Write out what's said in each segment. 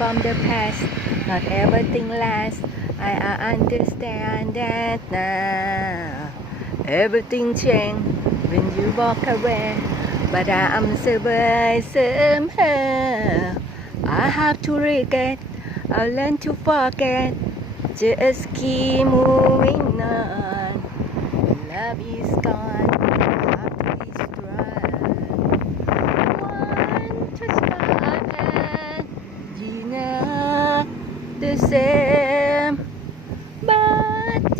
from the past. Not everything lasts. I, I understand that now. Everything changed when you walk away. But I'm survived somehow. I have to regret. I'll learn to forget. Just keep moving on. Love is gone. good.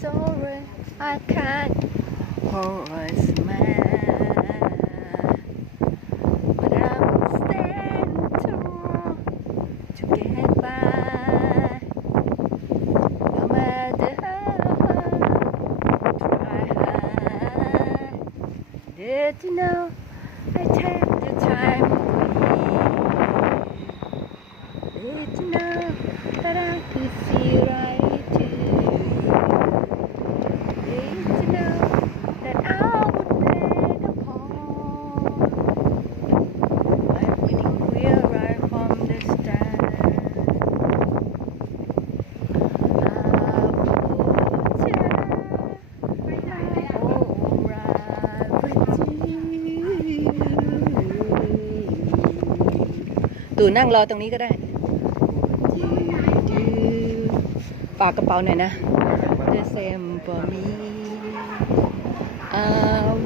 sorry I can't hold a smile But I'm stand tall to get by. No matter how try hard. Did you know I take the time Did you know that I could see ตู่นั่งรอตรงนี้ก็ได้ฝากกระเป๋าหน่อยนะ The same for me out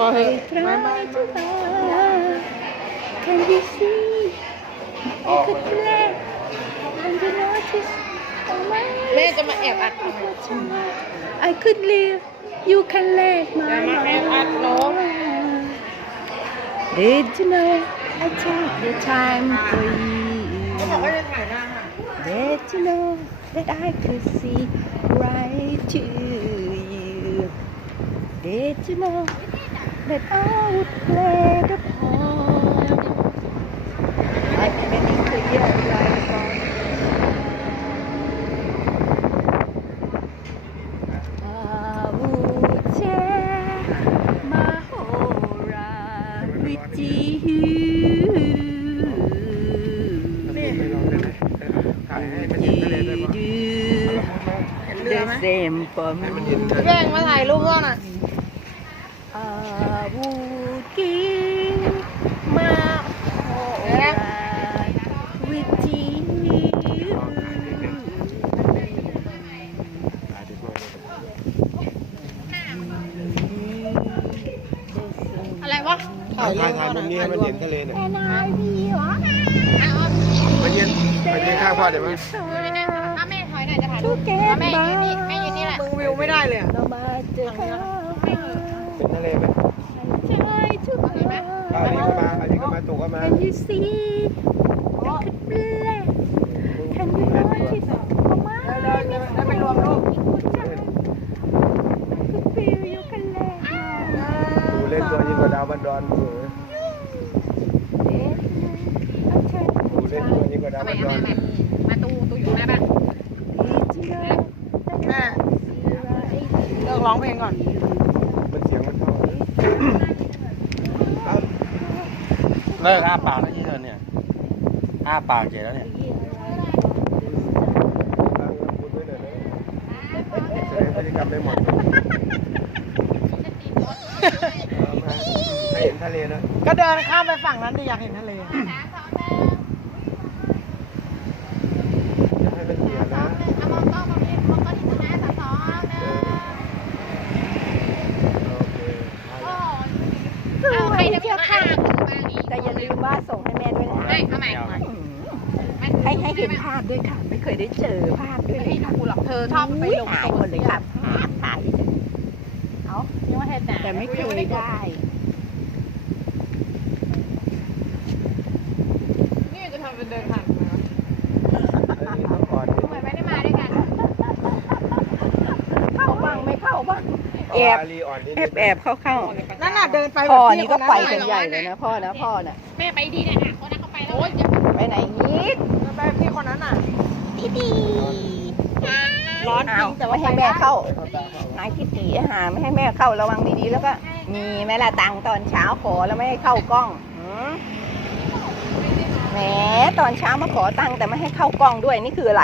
hard อย่างเงี้ย พอเหอะ I try to hide can you see I could play and you notice all my แม่จะมาแอบอัดทำไม I could live you can let อย่า my มาแอบอัดน้อง Did you know I take the time for ก็บอกว่า you จะถ่ายหน้าค่ะ Did you know that I could see right to you Did you know that I would play the part I can clear right from I would share my whole life with you ถ่ายให้มันเห็นทะเลด้วย You ป่ะ do เห็นเรือ the ไหม same for ให้มัน me เห็นทะเลแย่งมาถ่ายรูปก่อนอะ อะไรวะถ่ายถ่ายถ่ายมุมนี้ให้มันเห็นทะเลเนี่ย And I will มายืนมายืนข้างพ่อเดี๋ยวมั้ยถ้าแม่ถอยหน่อยจะถ่าย to รูป get แม่ยืนนี่แม่ยืนนี่แหละ by มึงวิวไม่ได้เลยอะ No matter how เป็นทะเลไหมใช่ชุดอันนี้ไหมอันนี้ก็มาอันนี้ก็มาตกก็มา Can you see มันคือเปลือย Can you notice ประมาณนี้แล้ไปรวมลูกมันคือฟิลยูกัเลยดูเล่นตัวยิ่งกว่าดาวบันดอนดูดูเล่นตัวยิ่งกว่าดาวบันดอนมาตูตูอยู่หน้าบ้านเลิกร้องเพลงก่อน เลิกอ้าปากแล้วที่เธอเนี่ยอ้าปากเฉยแล้วเนี่ยตั้งพูดไว้หน่อยนะแสดงพฤติกรรมได้หมดเอามาให้เห็นทะเลนะก็เดินข้ามไปฝั่งนั้นดิอยากเห็นทะเล อย่าให้มันเสียนะโอเค เอาใครจะเที่ยวข้าง แต่อย่าลืมว่าส่งให้แม่ด้วยนะ ไม่ทำไม อืม ให้ให้เห็นภาพด้วยค่ะ ไม่เคยได้เจอภาพด้วยเลยให้ค่ะดูหรอกเธอชอบไปลงถ่ายหมดเลยค่ะถ่ายเอานี่ว่าเห็นแต่แต่ไม่เคยได้นี่จะทำเป็นเดินผ่านมาอันนี้ต้องก่อนทำไมไม่ได้มาด้วยกันเข้าบ้างไม่เข้าบ้างแอแอบบรีอ่อนนิดแอบแอบเข้าเข้านั่นน่ะเดินไปพ่อนี่ก็ไปกันใหญ่เลยนะพ่อนะพ่อน่ะแม่ไปดีเนี่ยคนนั้นเขาไปแล้วโอ้ย ไปไหนอีกไปพี่คนนั้นน่ะดีดีร้อนจอ้าริวงแต่ไม่ว่าให้แม่เข้าเข้าตาเข้านายทิตีหาไม่ให้แม่เข้าระวังดีๆ แล้วก็มีไหมล่ะตังค์ตอนเช้าขอแล้วไม่ให้เข้ากล้องหืมแหมตอนเช้ามาขอตังค์แต่ไม่ให้เข้ากล้องด้วยนี่คืออะไร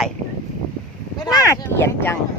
น่าเกลียดจังไ